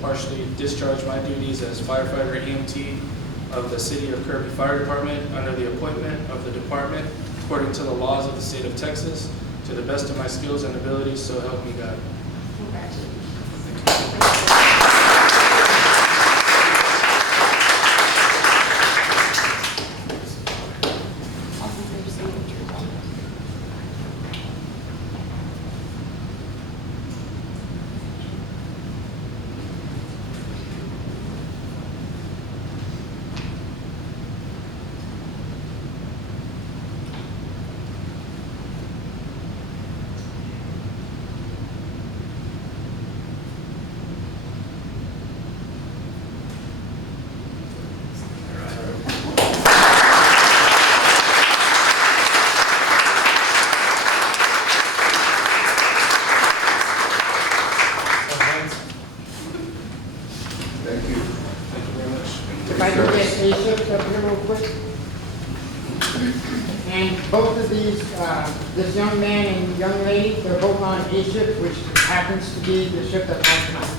partially discharge my duties as firefighter EMT of the City of Kirby Fire Department under the appointment of the department according to the laws of the state of Texas to the best of my skills and abilities, so help me God. If I could get A6 up here real quick. And both of these, this young man and young lady, they're both on A6, which happens to be the ship that I'm tonight.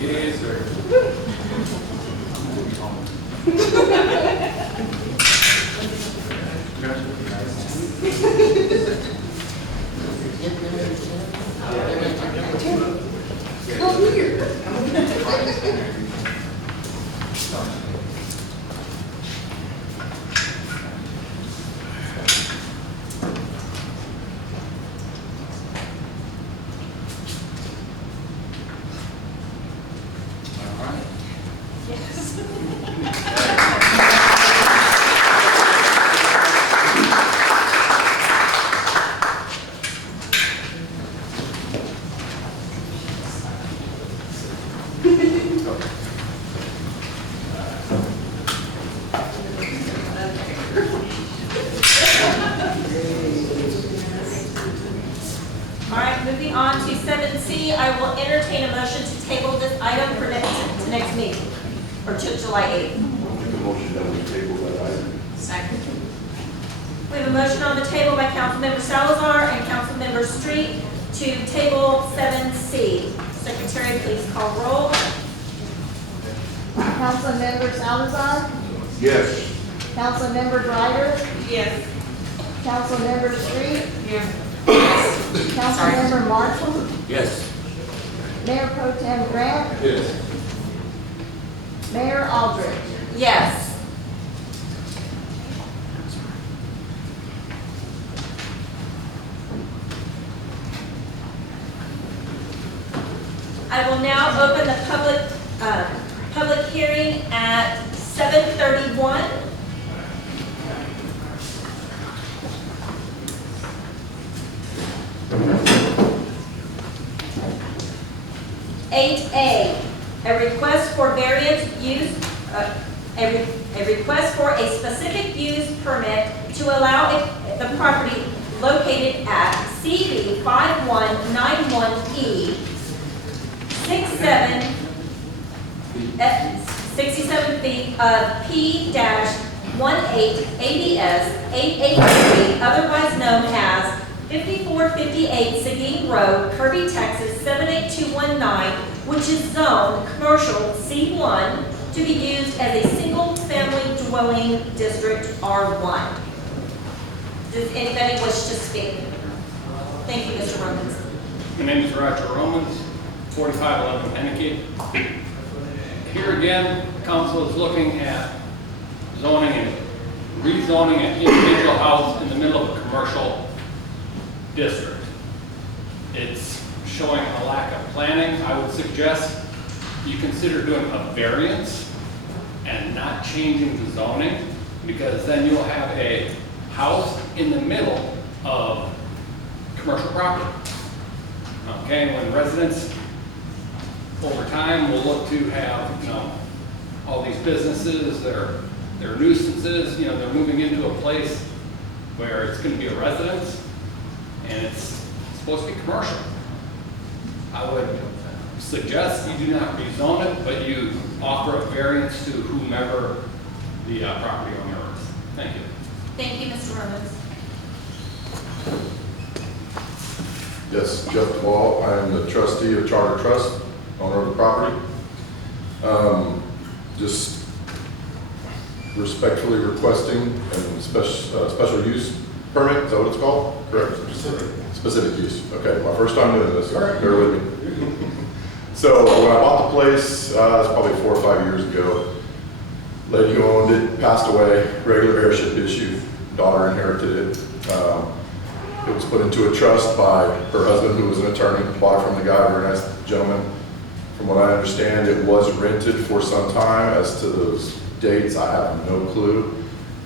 Yes, sir. Come here. All right, moving on to 7C, I will entertain a motion to table this item for to next meeting, or to July 8th. Make a motion that we table that item. Second. We have a motion on the table by Councilmember Salazar and Councilmember Street to table 7C. Secretary, please call roll. Councilmember Salazar, Yes. Councilmember Ryder, Yes. Councilmember Street, Here. Councilmember Marshall, Yes. Mayor Pro Tem Grant, Yes. Mayor Aldridge. Yes. I will now open the public hearing at 7:31. A, a request for variance use, a request for a specific use permit to allow the property located at CV 5191E, 67 feet of P-18 ABS 883, otherwise known as 5458 Seguin Road, Kirby, Texas 78219, which is zoned commercial C1 to be used as a single-family dwelling district R1. Does anybody wish to speak? Thank you, Mr. Romans. My name is Roger Romans, 4511 Henneke. Here again, council is looking at zoning and rezoning an individual house in the middle of a commercial district. It's showing a lack of planning. I would suggest you consider doing a variance and not changing the zoning, because then you'll have a house in the middle of commercial property. Okay, when residents over time will look to have, all these businesses, they're nuisances, they're moving into a place where it's going to be a residence and it's supposed to be commercial. I would suggest you do not rezone it, but you offer a variance to whomever the property owner is. Thank you. Thank you, Mr. Romans. Yes, Jeff Duvall. I am the trustee of Charter Trust. owner of the property. Just respectfully requesting a special use permit, is that what it's called? Correct? Specific use, okay, my first time doing this, bear with me. So when I bought the place, it's probably 4 or 5 years ago, lady who owned it passed away, regular heirship issue, daughter inherited it. It was put into a trust by her husband, who was an attorney, bought it from the guy, very nice gentleman. From what I understand, it was rented for some time. As to those dates, I have no clue.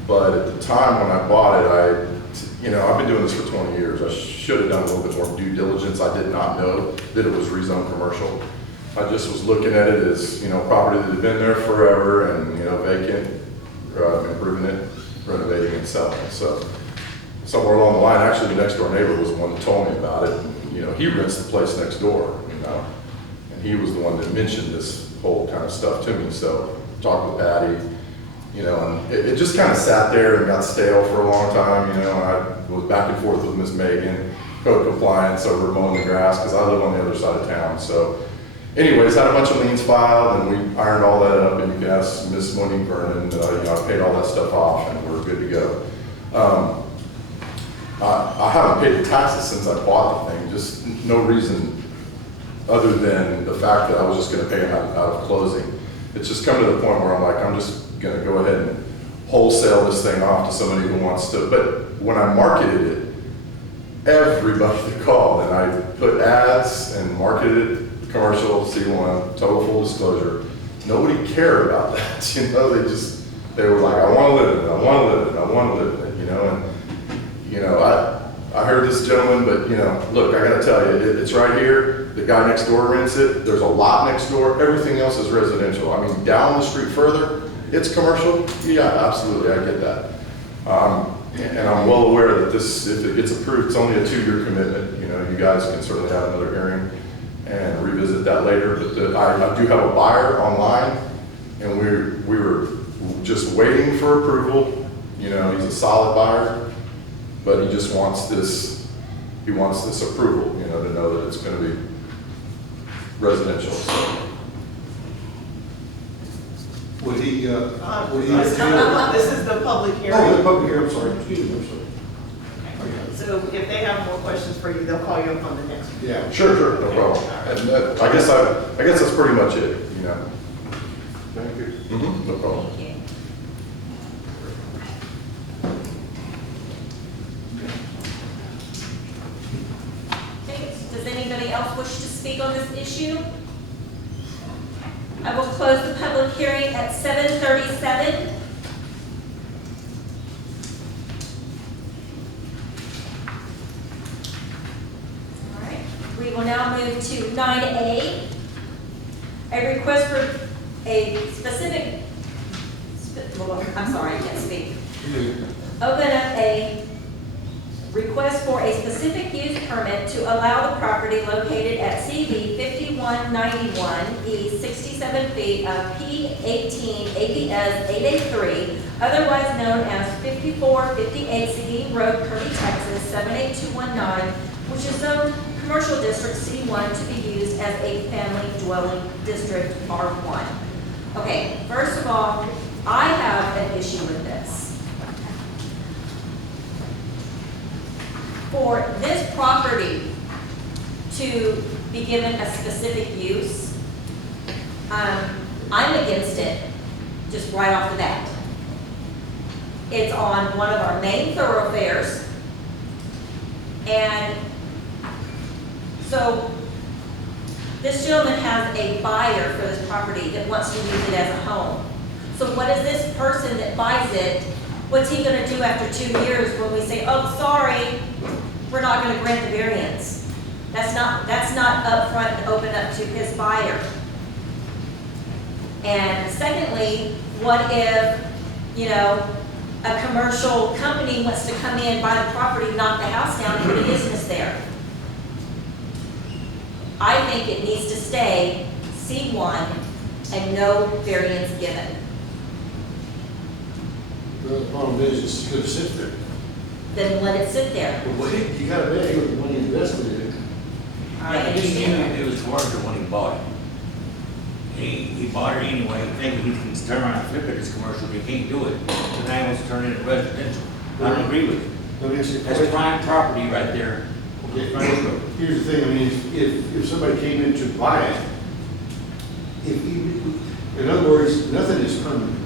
But at the time when I bought it, I've been doing this for 20 years. I should have done a little bit more due diligence. I did not know that it was rezoned commercial. I just was looking at it as, property that had been there forever and, vacant, improving it, renovating and selling it. So somewhere along the line, actually the next door neighbor was the one that told me about it. He rents the place next door, and he was the one that mentioned this whole kind of stuff to me. So talked with Patty, and it just kind of sat there and got stale for a long time, and I was back and forth with Miss Megan, code compliance over mowing the grass, because I live on the other side of town. So anyways, had a bunch of liens filed, and we ironed all that up, and you can ask Miss Monique Vernon, I paid all that stuff off, and we're good to go. I haven't paid the taxes since I bought the thing, just no reason other than the fact that I was just gonna pay them out of closing. It's just come to the point where I'm like, I'm just gonna go ahead and wholesale this thing off to somebody who wants to, but when I marketed it, everybody that called, and I put ads and marketed it, commercial, C1, total full disclosure, nobody cared about that, they were like, I wanna live in it, I wanna live in it, I wanna live in it, I heard this gentleman, but look, I gotta tell you, it's right here. The guy next door rents it. There's a lot next door. Everything else is residential. I mean, down the street further, it's commercial. Yeah, absolutely, I get that. And I'm well aware that this, if it gets approved, it's only a 2-year commitment. You guys can certainly have another hearing and revisit that later. But I do have a buyer online, and we were just waiting for approval. He's a solid buyer. But he just wants this, approval, to know that it's going to be residential. So. Would he, This is the public hearing. oh, the public hearing, I'm sorry, excuse me, I'm sorry. So if they have more questions for you, they'll call you up on the next one. Yeah. Sure, no problem. And I guess that's pretty much it, Thank you. No problem. Thank you. Okay, does anybody else wish to speak on this issue? I will close the public hearing at 7:37. All right, we will now move to 9A. A request for a specific, I'm sorry, I can't speak. Open up a request for a specific use permit to allow the property located at CV 5191 East 67 feet of P18 ABS 883, otherwise known as 5458 Seguin Road, Kirby, Texas 78219, which is zoned commercial district C1 to be used as a family dwelling district R1. Okay, first of all, I have an issue with this. For this property to be given a specific use, I'm against it, just right off the bat. It's on one of our main thoroughfares, and so this gentleman has a buyer for this property that wants to use it as a home. So what is this person that buys it, what's he gonna do after 2 years when we say, oh, sorry, we're not gonna grant the variance? That's not upfront and open up to his buyer. And secondly, what if, a commercial company wants to come in, buy the property, knock the house down, and put a business there? I think it needs to stay C1 and no variance given. Well, the problem is, it's gonna sit there. Then let it sit there. But wait, you gotta pay with the money invested in it. I understand. It was larger when he bought it. bought it anyway, thinking he can turn around and flip it as commercial, but he can't do it. So now he wants to turn it into residential. I don't agree with it. Let me ask you a That's question. prime property right there. Here's the thing, I mean, if somebody came in to buy it, in other words, nothing is permanent.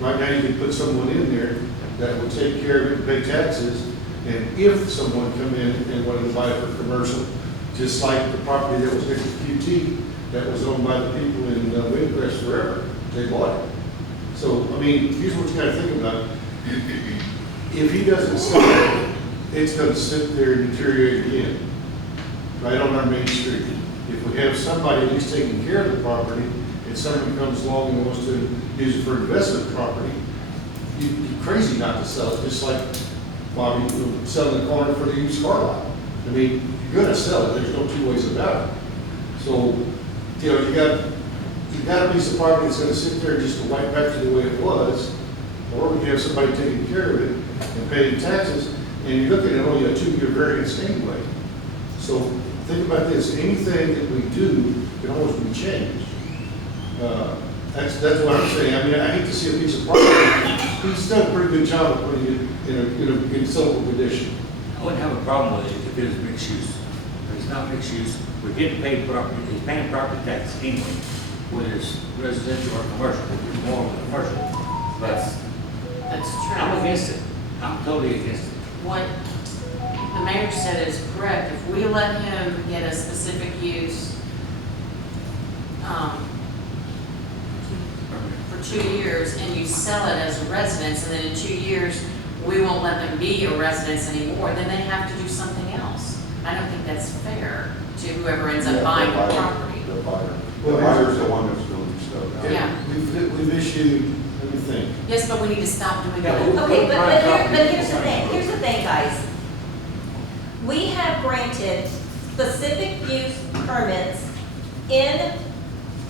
Right now, you can put someone in there that would take care of it, pay taxes, and if someone come in and wanted to buy it for commercial, just like the property that was next to QT, that was owned by the people in Windcrest forever, they bought it. So, I mean, here's what you gotta think about. If he doesn't sell it, it's gonna sit there and deteriorate again, right on our main street. If we have somebody at least taking care of the property, and someone comes along and wants to use it for investment property, you'd be crazy not to sell it, just like Bobby selling the corner for the used car lot. I mean, you're gonna sell it, there's no two ways about it. So, you know, you got a piece of property that's gonna sit there just to right back to the way it was, or we can have somebody taking care of it and paying taxes, and you're looking at only a 2-year variance anyway. So think about this, anything that we do can always be changed. That's what I'm saying. I mean, I hate to see a piece of property. He's done a pretty good job of putting it in sellable condition. I wouldn't have a problem with it if it was mixed use. But it's not mixed use. We're getting paid property, he's paying property taxes anyway, whether it's residential or commercial, it's more of a commercial. That's, That's true. I'm against it. I'm totally against it. What the mayor said is correct. If we let him get a specific use, for 2 years, and you sell it as a residence, and then in 2 years, we won't let them be a residence anymore, then they have to do something else. I don't think that's fair to whoever ends up buying the property. The buyer. The buyer's the one that's doing stuff. Yeah. We've issued, let me think. Yes, but we need to stop doing Yeah, that. Okay, but here's the thing, guys. We have granted specific use permits in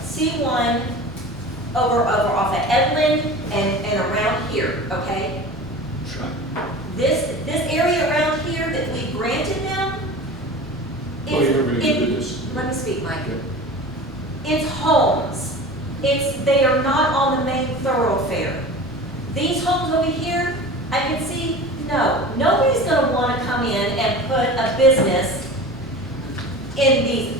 C1 over off of Edlin and around here, okay? Sure. This area around here that we granted them Oh, you're never gonna do is, this. let me speak, Mike. It's homes. They are not on the main thoroughfare. These homes over here, I can see, no, nobody's gonna wanna come in and put a business in these